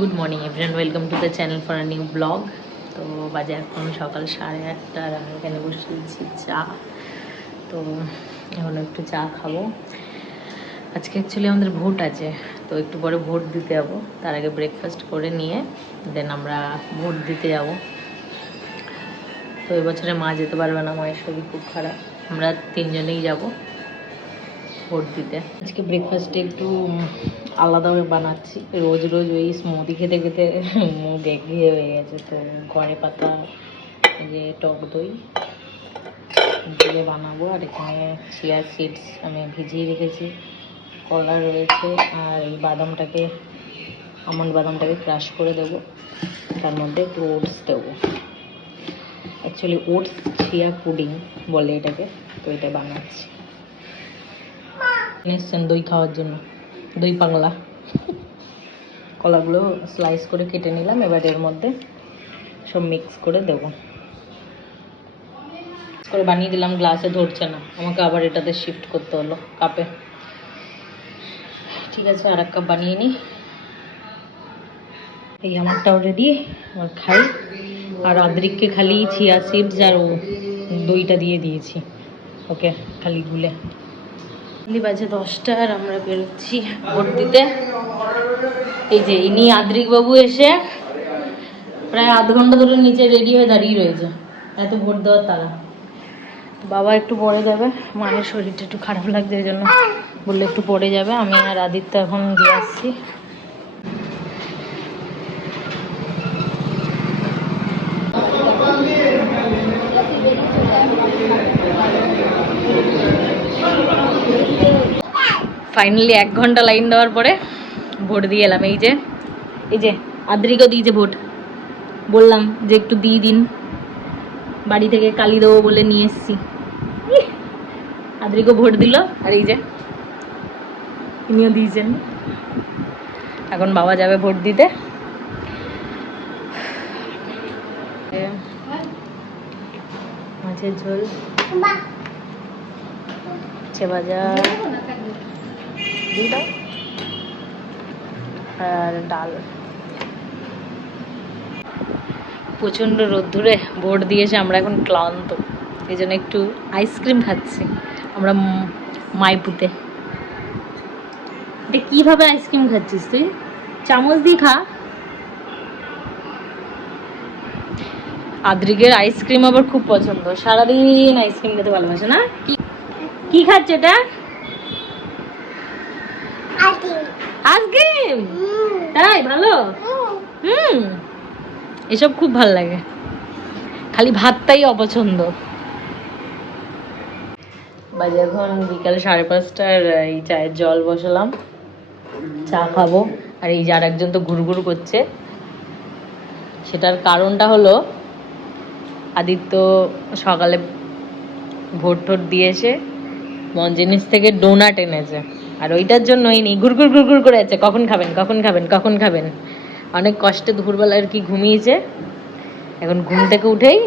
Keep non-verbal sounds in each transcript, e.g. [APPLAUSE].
Good morning everyone welcome to the channel for a new blog তো বাজে এখন সকাল সাড়ে আটটা আর আমি এখানে বসে দিচ্ছি চা। তো এখন একটু চা খাব। আজকে অ্যাকচুয়ালি আমাদের ভোট আছে, তো একটু পরে ভোট দিতে যাব। তার আগে ব্রেকফাস্ট করে নিয়ে দেন আমরা ভোট দিতে যাব। তো এবছরে মা যেতে পারবে না, মায়ের শরীর খুব খারাপ। আমরা তিনজনেই যাব ভোট দিতে। আজকে ব্রেকফাস্টে একটু আলাদাভাবে বানাচ্ছি। রোজ রোজ ওই স্মুদি খেতে খেতে মুখ একঘিয়ে হয়ে গেছে তো ঘরে পাতা যে টক দই দিয়ে বানাবো। আর এখানে চিয়া সিডস আমি ভিজিয়ে রেখেছি। কলা রয়েছে আর এই বাদামটাকে আমন্ড বাদামটাকে ক্রাশ করে দেবো। তার মধ্যে একটু ওটস দেবো। অ্যাকচুয়ালি ওটস চিয়া পুডিং বলে এটাকে তো এটা বানাচ্ছি। দই খাওয়ার জন্য। দই পাংলা কলাগুলো স্লাইস করে কেটে নিলাম, এবার এর মধ্যে সব মিক্স করে দেব। করে বানিয়ে দিলাম গ্লাসে ধরছে না। আমাকে আবার এটাতে শিফট করতে হলো কাপে ঠিক আছে, আর এক কাপ বানিয়ে নিই। এই আমারটাও রেডি আর খাই। আর আদ্রিককে খালি চিয়া সিডস আর ও দইটা দিয়ে দিয়েছি। ওকে, খালি গুলে। বাজে দশটা আর আমরা বেরোচ্ছি ভোট দিতে এই যে ইনি আদ্রিকবাবু এসে প্রায় আধ ঘণ্টা ধরে নিচে রেডি হয়ে দাঁড়িয়ে রয়েছে। এত ভোট দেওয়ার তারা। বাবা একটু পরে যাবে, মায়ের শরীরটা একটু খারাপ লাগছে, এই জন্য বললে একটু পরে যাবে। আমি আর আদিত্য এখন দিয়ে আসছি। ফাইনালি এক ঘণ্টা লাইন দেওয়ার পরে ভোট দিয়ে এলাম। এই যে এই যে আদ্রিকেও দিয়েছে ভোট। বললাম যে একটু দিয়ে দিন। বাড়ি থেকে কালি দেবো বলে নিয়ে এসছি। আদ্রিকও ভোট দিল। আর এই যে ইনিও দিয়েছেন। এখন বাবা যাবে ভোট দিতে। মাছের ঝোল। উচ্ছে ভাজা দিয়ে দাও আর ডাল। প্রচণ্ড রোদ্দুরে ভোট দিয়েছে, আমরা এখন ক্লান্ত। এই জন্য একটু আইসক্রিম খাচ্ছি, আমরা মাইপুতে। এটা কীভাবে আইসক্রিম খাচ্ছিস তুই? চামচ দিয়ে খা। আদ্রিকের আইসক্রিম আবার খুব পছন্দ। সারাদিন আইসক্রিম খেতে ভালোবাসে না? কি কি খাচ্ছে এটা? আইসক্রিম তাই, ভালো? হুম। এসব খুব ভালো লাগে। খালি ভাতটাই অপছন্দ। বাজে, এখন বিকাল সাড়ে পাঁচটার এই চায়ের জল বসালাম। চা খাব। আর এই যার একজন তো ঘুরঘুর করছে। সেটার কারণটা হলো, আদিত্য সকালে ভোট টোট দিয়েছে। মঞ্জিনিস থেকে ডোনাট এনেছে। আর ওইটার জন্যই নি ঘুরঘুর ঘুরঘুর করে আছে কখন খাবেন কখন খাবেন কখন খাবেন? অনেক কষ্টে দুপুরবেলা আর কি ঘুমিয়েছে? এখন ঘুম থেকে উঠেই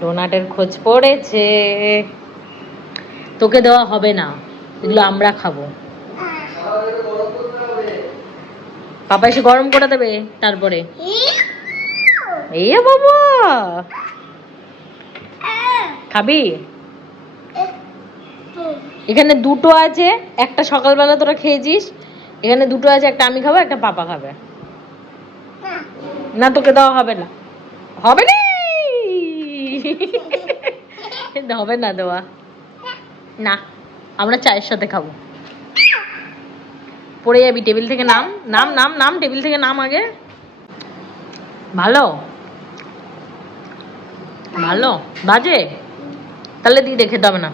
ডোনাটের খোঁজ পড়েছে। তোকে দেওয়া হবে না এগুলো আমরা খাব। পাপা এসে গরম করে দেবে তারপরে। এই বাবা! খাবি? এখানে দুটো আছে, একটা সকালবেলা তোরা খেয়েছিস, এখানে দুটো আছে, একটা আমি খাব, একটা পাপা খাবে। না তোকে দেওয়া হবে না। হবে না? [LAUGHS] হবে না দেওয়া। না, আমরা চায়ের সাথে খাব। পড়ে যাবি, টেবিল থেকে নাম নাম নাম নাম, টেবিল থেকে নাম আগে। ভালো? ভালো? বাজে? তাহলে দিয়ে দেখে হবে না।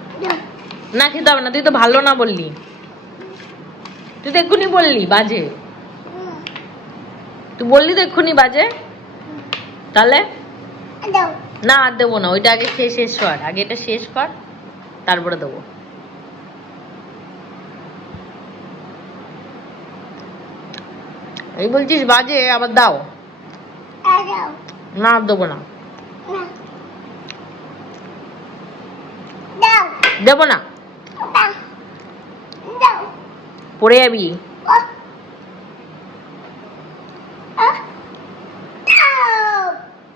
না খেতে হবে না তুই তো ভালো না বললি। তুই তো এক্ষুনি বললি বাজে। তুই বললি তো এক্ষুনি বাজে। তাহলে? না আর দেবো না ওইটা আগে খেয়ে শেষ কর আগে এটা শেষ কর তারপরে দেবো। এই বলছিস বাজে আবার দাও। না আর দেবো না। দেবো না। পড়ে যাবি?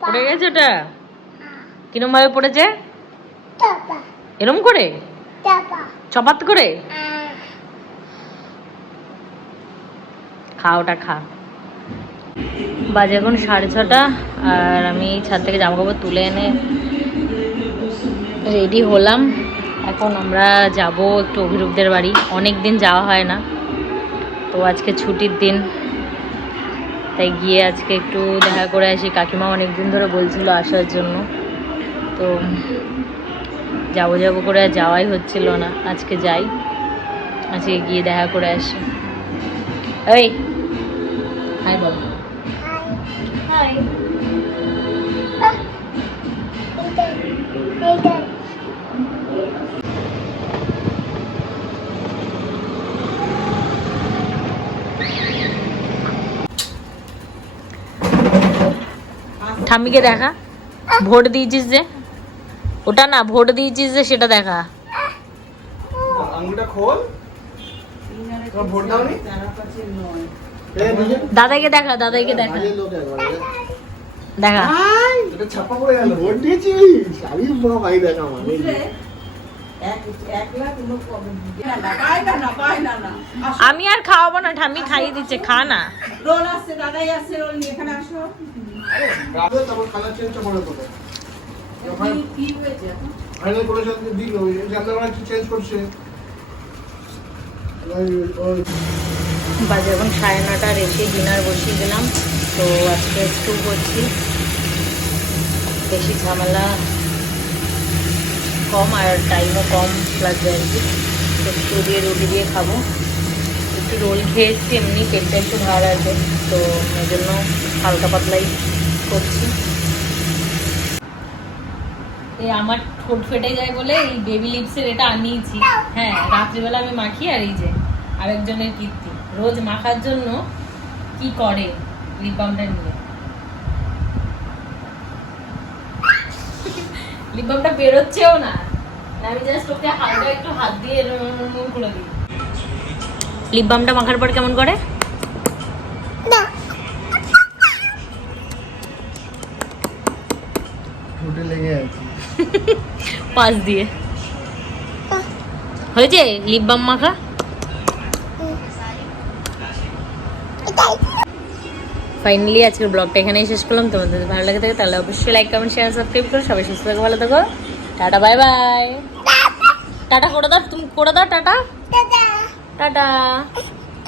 পড়ে গেছে ওটা? কিরম ভাবে পড়েছে? এরম করে? চপাত করে? খা ওটা, খা। বাজে এখন সাড়ে ছটা, আর আমি ছাদ থেকে জামা কাপড় তুলে এনে রেডি হলাম। এখন আমরা যাব একটু অভিরূপদের বাড়ি। অনেক দিন যাওয়া হয় না। তো আজকে ছুটির দিন। তাই গিয়ে আজকে একটু দেখা করে আসি। কাকিমা অনেক দিন ধরে বলছিল আসার জন্য। তো যাব যাব করে আর যাওয়াই হচ্ছিল না। আজকে যাই। আজকে গিয়ে দেখা করে আসি। ওই হাই বল হাই। ঠাম্মিকে দেখা। ভোট দিয়েছিস যে? ওটা না ভোট দিয়েছিস যে সেটা দেখা। দাদাকে দেখা দাদাকে দেখা। দেখা। এটা ছাপা পড়ে গেল। ভোট দিয়েছিস? আমি আর খাওয়াবো না ঠাম্মি খাইয়ে দিচ্ছে খা না। রোল আসছে দাদাই আসছে রোল নিয়ে এখানে আসো। তারপর কালার চেঞ্জটা করে দেবো? ফাইনাল করে দিল কি চেঞ্জ করছে? বাজে এখন সাড়ে নটার এসে ডিনার বসিয়ে দিলাম। তো আজকে একটু করছি। বেশি ঝামেলা কম আর টাইমও কম লাগবে আর কি। তো একটু দিয়ে রুটি দিয়ে খাব। একটু রোল খেয়েছি এমনি পেটটা একটু ভার আছে। তো ওই জন্য হালকা পাতলাই করছি। এই আমার ঠোঁট ফেটে যায় বলে এই বেবি লিপসের এটা আনিয়েছি। হ্যাঁ রাত্রিবেলা আমি মাখি আর এই যে আরেকজনের কীর্তি। রোজ মাখার জন্য কি করে লিপ বামটা নিয়ে? লিপ বামটা বেরোচ্ছেও না। আমি জাস্ট ওকে হালকা একটু হাত দিয়ে করে দিই। লিপ বামটা মাখার পর কেমন করে? ঠোঁটে লেগে আছে। পাশ দিয়ে। হয়েছে? লিপ বাম মাখা? ফাইনালি আজকের ব্লগটা এখানেই শেষ করলাম। তোমাদের ভালো লাগে থাকে তাহলে অবশ্যই লাইক কমেন্ট শেয়ার সাবস্ক্রাইব করো। সবাই সুস্থ থাকো ভালো থাকো। টাটা বাই বাই টাটা করে দাও তুমি করে দাও টাটা। টাটা।